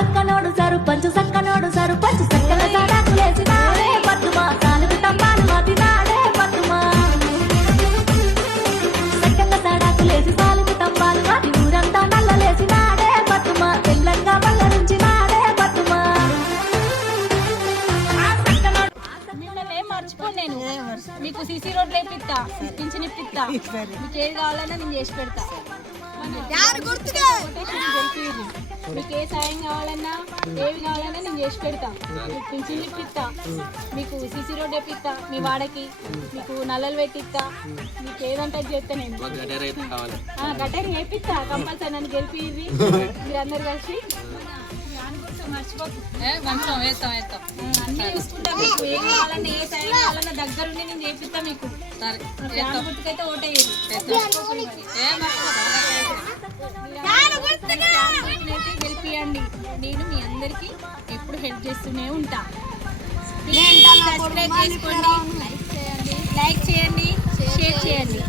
సక్కనోడు సరుపంచు సక్కనోడు సరుపంచు సక్కల సడాకులేసినాడే పట్టుమా కాలుకు తమ్మాలు మాటినాడే పట్టుమా సక్కల సడాకులేసి సాలుకు తమ్మాలు మాటి ఊరంతా నల్లలేసినాడే పట్టుమా తెల్లంగా బల్లరించినాడే పట్టుమా మర్చిపోను నేను మీకు సీసీ రోడ్ లేపిస్తా పింఛన్ ఇప్పిస్తా మీకు ఏది కావాలన్నా నేను చేసి పెడతా మీకు ఏ సాయం కావాలన్నా ఏవి కావాలన్నా నేను చేసి పెడతా మీకు పింఛన్లు ఇప్పిస్తా మీకు సీసీ రోడ్ వేపిస్తా మీ వాడకి మీకు నల్లలు పెట్టిస్తా మీకు ఏదంటే చెప్తా నేను గటర్ వేపిస్తా కంపల్సరీ నన్ను గెలిపి మీరందరు కలిసి అన్ని చూసుకుంటా మీకు ఏం కావాలన్నా ఏ సాయం కావాలన్నా దగ్గరుండి నేను చేపిస్తా మీకు గుర్తుకైతే ఓటేది గెలిపియండి నేను మీ అందరికి ఎప్పుడు హెల్ప్ చేస్తూనే ఉంటా సబ్స్క్రైబ్ చేసుకోండి లైక్ చేయండి షేర్ చేయండి